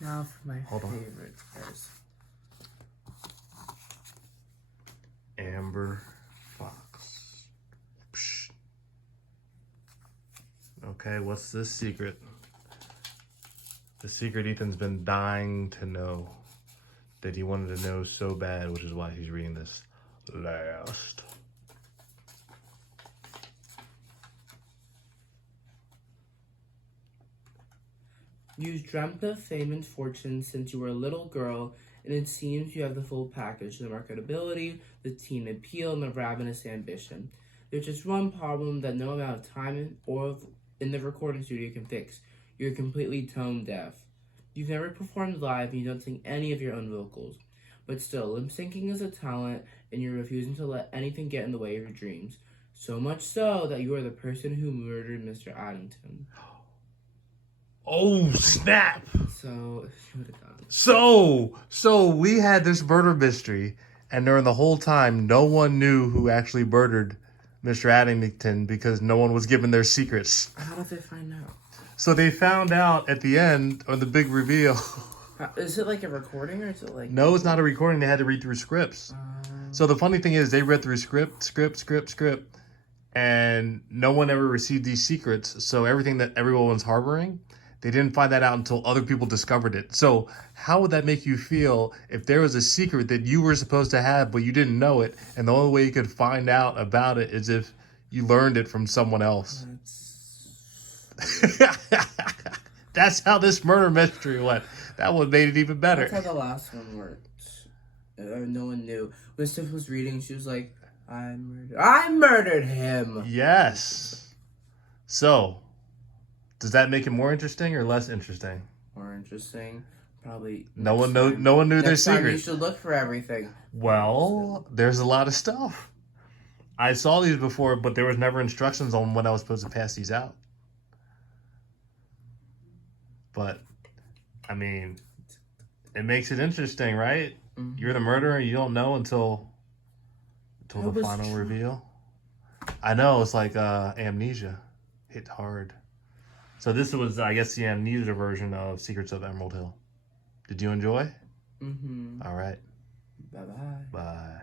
Now for my Hold on. favorites, guys. Amber Fox. Psh. Okay, what's this secret? The secret Ethan's been dying to know. That he wanted to know so bad, which is why he's reading this last. You've dreamt of fame and fortune since you were a little girl, and it seems you have the full package: the marketability, the teen appeal, and the ravenous ambition. There's just one problem that no amount of time in the recording studio can fix. You're completely tone deaf. You've never performed live, and you don't sing any of your own vocals. But still, lip syncing is a talent, and you're refusing to let anything get in the way of your dreams. So much so that you are the person who murdered Mr. Addington. Oh, snap! So, if you would have gone. So we had this murder mystery, and during the whole time, no one knew who actually murdered Mr. Addington because no one was given their secrets. How did they find out? So they found out at the end, on the big reveal. Is it like a recording, or is it like... No, it's not a recording. They had to read through scripts. So the funny thing is, they read through script, and no one ever received these secrets. So everything that everyone was harboring, they didn't find that out until other people discovered it. So how would that make you feel if there was a secret that you were supposed to have, but you didn't know it, and the only way you could find out about it is if you learned it from someone else? That's how this murder mystery went. That one made it even better. That's how the last one worked. No one knew. When Steph was reading, she was like, I murdered him. Yes. So, does that make it more interesting or less interesting? More interesting. Probably. No one knew their secret. You should look for everything. Well, there's a lot of stuff. I saw these before, but there was never instructions on when I was supposed to pass these out. But, I mean, it makes it interesting, right? Mm-hmm. You're the murderer, you don't know until the final reveal. I know, it's like amnesia. Hit hard. So this was, I guess, the amnesia version of Secrets of Emerald Hill. Did you enjoy? Mm-hmm. All right. Bye-bye. Bye.